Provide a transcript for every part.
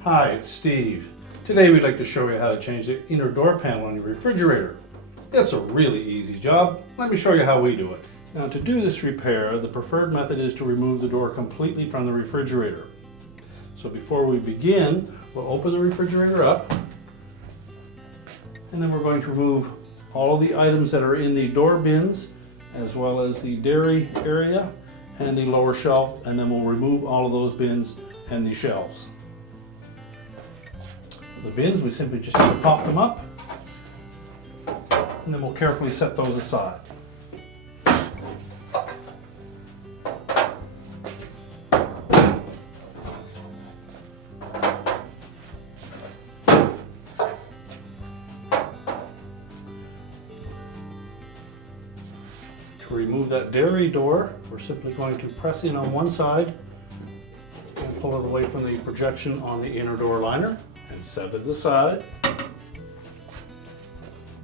Hi, it's Steve. Today we'd like to show you how to change the inner door panel on your refrigerator. It's a really easy job. Let me show you how we do it. Now, to do this repair, the preferred method is to remove the door completely from the refrigerator. So before we begin, we'll open the refrigerator up, and then we're going to remove all of the items that are in the door bins, as well as the dairy area and the lower shelf, and then we'll remove all of those bins and the shelves. The bins, we simply just need to pop them up, and then we'll carefully set those aside. To remove that dairy door, we're simply going to press in on one side and pull it away from the projection on the inner door liner and set it aside.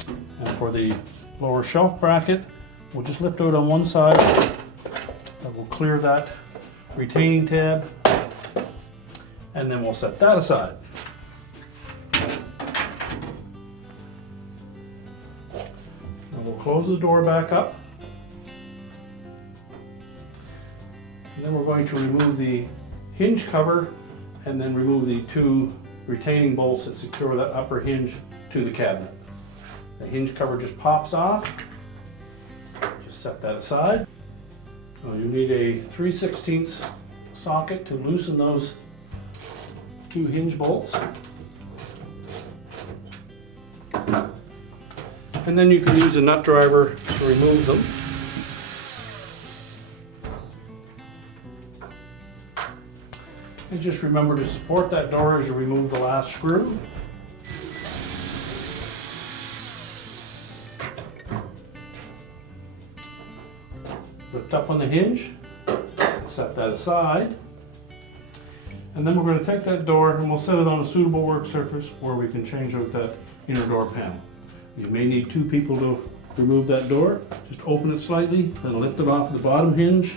And for the lower shelf bracket, we'll just lift out on one side and we'll clear that retaining tab, and then we'll set that aside. And we'll close the door back up. And then we're going to remove the hinge cover and then remove the two retaining bolts that secure that upper hinge to the cabinet. The hinge cover just pops off. Just set that aside. So you need a 3/16 socket to loosen those two hinge bolts. And then you can use a nut driver to remove them. And just remember to support that door as you remove the last screw. Lift up on the hinge, set that aside. And then we're going to take that door and we'll set it on a suitable work surface where we can change out that inner door panel. You may need two people to remove that door. Just open it slightly, then lift it off the bottom hinge.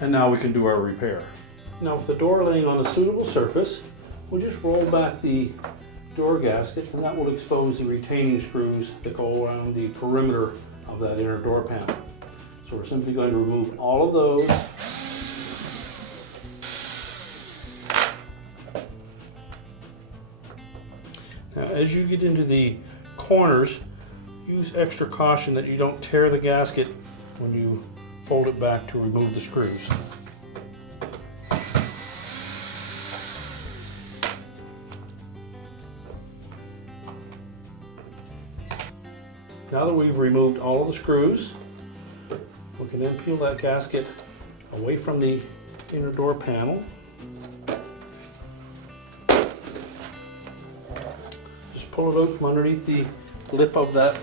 And now we can do our repair. Now, with the door laying on a suitable surface, we'll just roll back the door gasket, and that will expose the retaining screws that go around the perimeter of that inner door panel. So we're simply going to remove all of those. Now, as you get into the corners, use extra caution that you don't tear the gasket when you fold it back to remove the screws. Now that we've removed all of the screws, we can then peel that gasket away from the inner door panel. Just pull it out from underneath the lip of that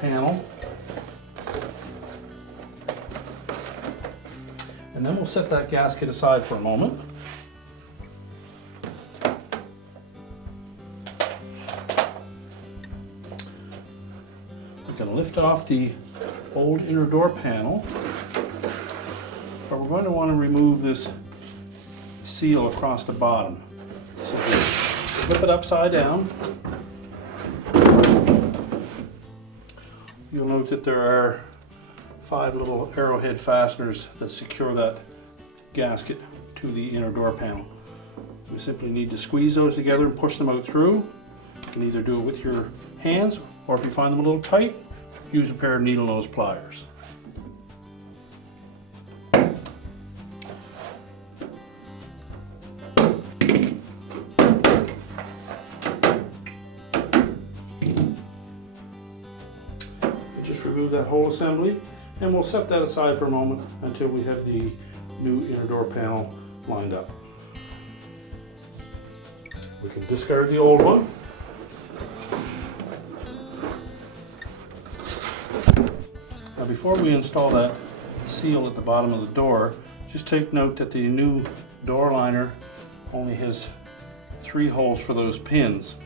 panel. And then we'll set that gasket aside for a moment. We can lift off the old inner door panel, but we're going to want to remove this seal across the bottom. So flip it upside down. You'll note that there are 5 little arrowhead fasteners that secure that gasket to the inner door panel. We simply need to squeeze those together and push them out through. You can either do it with your hands, or if you find them a little tight, use a pair of needle nose pliers. Just remove that whole assembly, and we'll set that aside for a moment until we have the new inner door panel lined up. We can discard the old one. Now, before we install that seal at the bottom of the door, just take note that the new door liner only has 3 holes for those pins.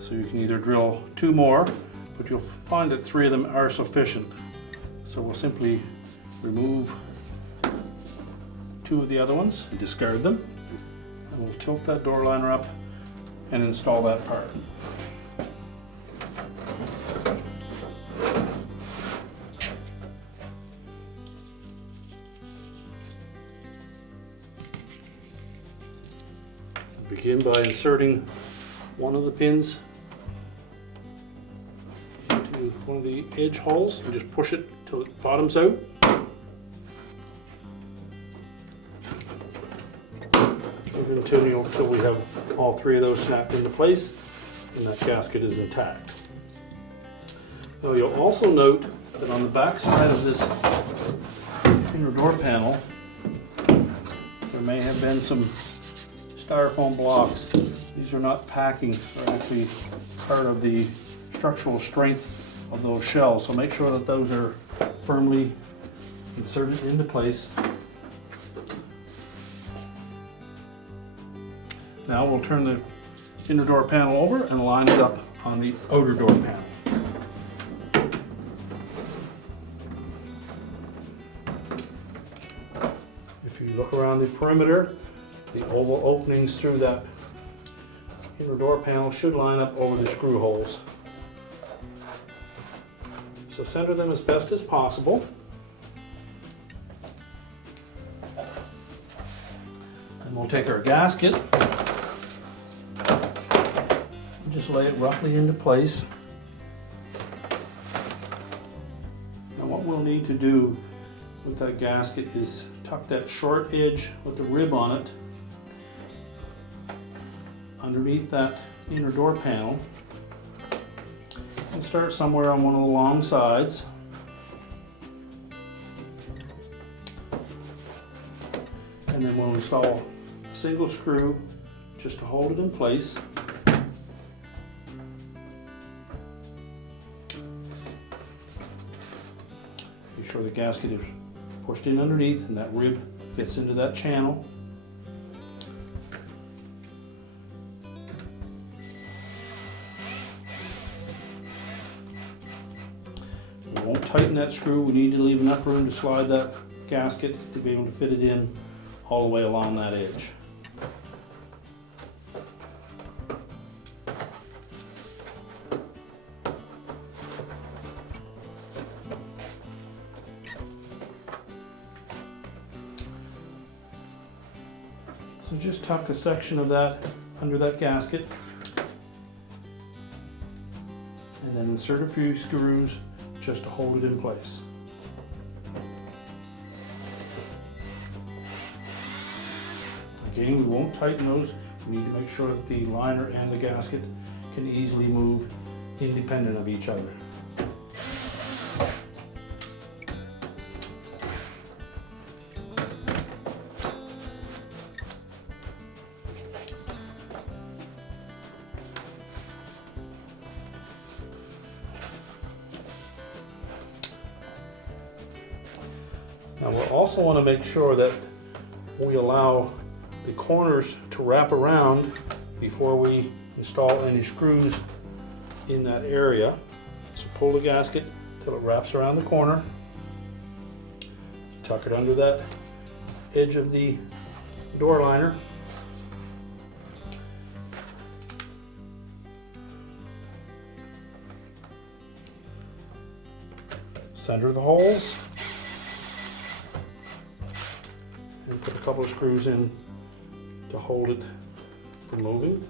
So you can either drill 2 more, but you'll find that 3 of them are sufficient. So we'll simply remove 2 of the other ones and discard them. And we'll tilt that door liner up and install that part. Begin by inserting one of the pins into one of the edge holes and just push it till it bottoms out. We'll continue until we have all 3 of those snapped into place and that gasket is intact. Now you'll also note that on the back side of this inner door panel there may have been some styrofoam blocks. These are not packing, they're actually part of the structural strength of those shells. So make sure that those are firmly inserted into place. Now we'll turn the inner door panel over and line it up on the outer door panel. If you look around the perimeter, the oval openings through that inner door panel should line up over the screw holes. So center them as best as possible. And we'll take our gasket and just lay it roughly into place. Now what we'll need to do with that gasket is tuck that short edge with the rib on it underneath that inner door panel and start somewhere on one of the long sides. And then we'll install a single screw just to hold it in place. Be sure the gasket is pushed in underneath and that rib fits into that channel. We won't tighten that screw. We need to leave enough room to slide that gasket to be able to fit it in all the way along that edge. So just tuck a section of that under that gasket and then insert a few screws just to hold it in place. Again, we won't tighten those. We need to make sure that the liner and the gasket can easily move independent of each other. Now we'll also want to make sure that we allow the corners to wrap around before we install any screws in that area. So pull the gasket till it wraps around the corner. Tuck it under that edge of the door liner. Center the holes. And put a couple of screws in to hold it from moving.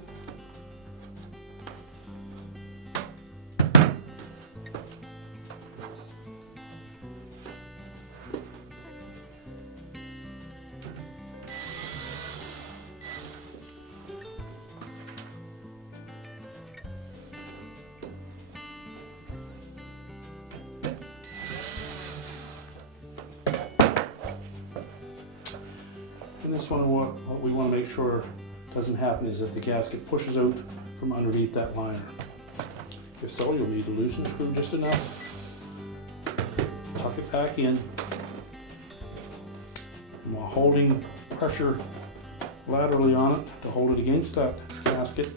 And this one, what we want to make sure doesn't happen is that the gasket pushes out from underneath that liner. If so, you'll need to loosen the screw just enough, tuck it back in, and while holding pressure laterally on it to hold it against that gasket,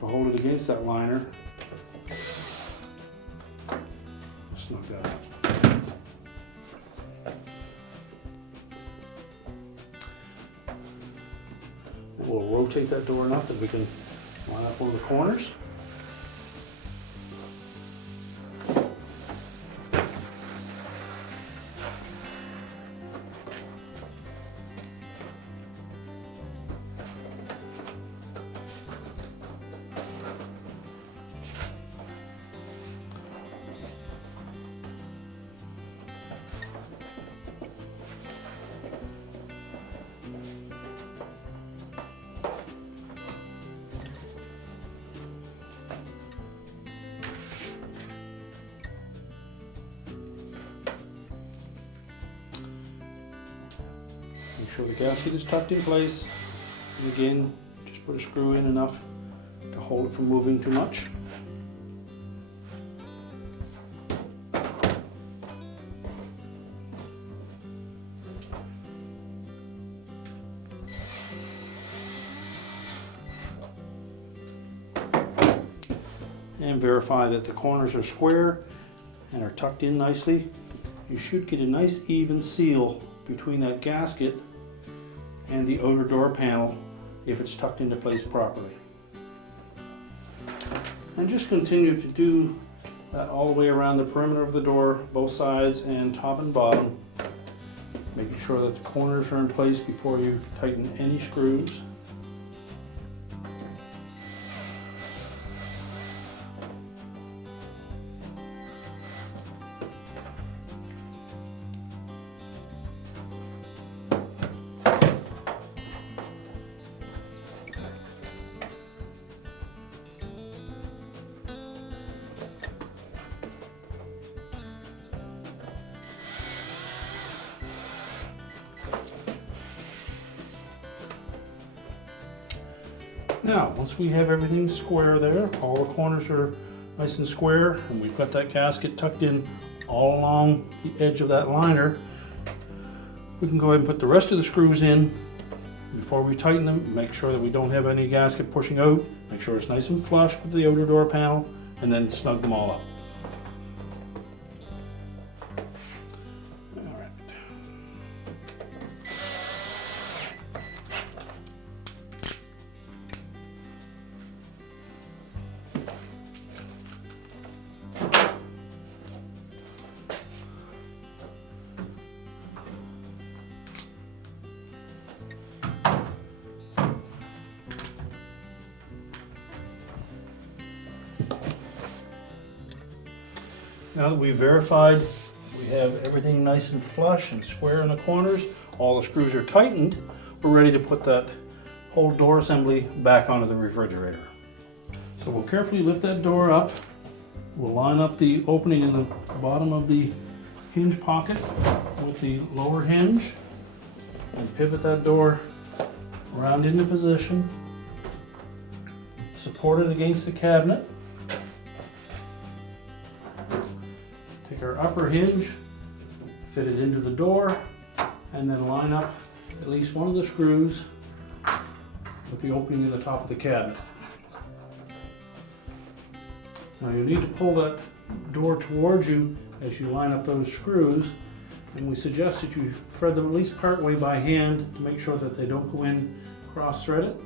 to hold it against that liner, snug that up. We'll rotate that door enough that we can line up one of the corners. Make sure the gasket is tucked in place. And again, just put a screw in enough to hold it from moving too much. And verify that the corners are square and are tucked in nicely. You should get a nice even seal between that gasket and the outer door panel if it's tucked into place properly. And just continue to do that all the way around the perimeter of the door, both sides and top and bottom, making sure that the corners are in place before you tighten any screws. Now, once we have everything square there, all the corners are nice and square, and we've got that gasket tucked in all along the edge of that liner, we can go ahead and put the rest of the screws in before we tighten them. Make sure that we don't have any gasket pushing out. Make sure it's nice and flush with the outer door panel, and then snug them all up. Now that we've verified we have everything nice and flush and square in the corners, all the screws are tightened, we're ready to put that whole door assembly back onto the refrigerator. So we'll carefully lift that door up. We'll line up the opening in the bottom of the hinge pocket with the lower hinge and pivot that door around into position. Support it against the cabinet. Take our upper hinge, fit it into the door, and then line up at least one of the screws with the opening in the top of the cabinet. Now you need to pull that door towards you as you line up those screws, and we suggest that you thread them at least part way by hand to make sure that they don't go in cross-threaded.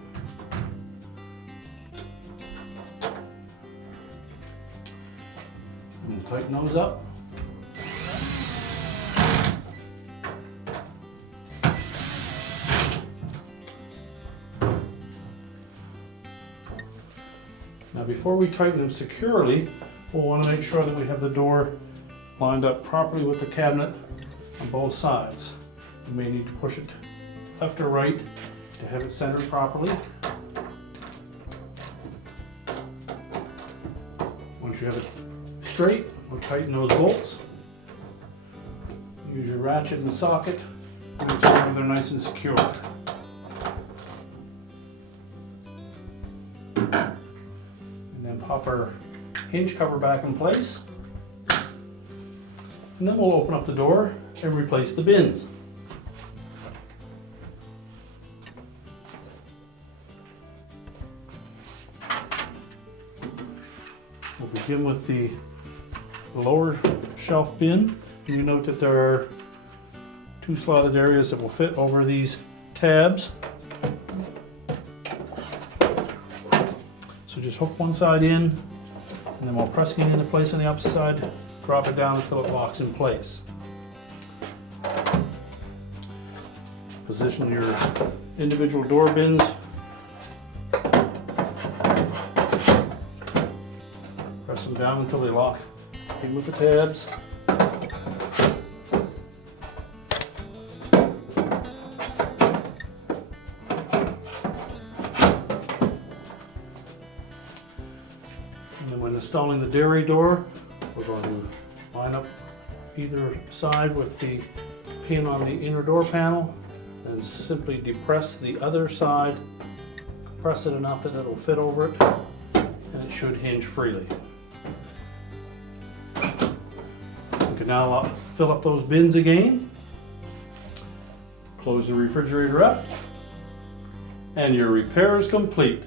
And we'll tighten those up. Now before we tighten them securely, we'll want to make sure that we have the door lined up properly with the cabinet on both sides. You may need to push it left or right to have it centered properly. Once you have it straight, we'll tighten those bolts. Use your ratchet and socket to make sure they're nice and secure. Pop our hinge cover back in place, and then we'll open up the door and replace the bins. We'll begin with the lower shelf bin. You note that there are 2 slotted areas that will fit over these tabs. So just hook one side in, and then while pressing it into place on the opposite side, drop it down until it locks in place. Position your individual door bins. Press them down until they lock in with the tabs. And then when installing the dairy door, we're going to line up either side with the pin on the inner door panel and simply depress the other side, compress it enough that it'll fit over it, and it should hinge freely. You can now fill up those bins again, close the refrigerator up, and your repair is complete.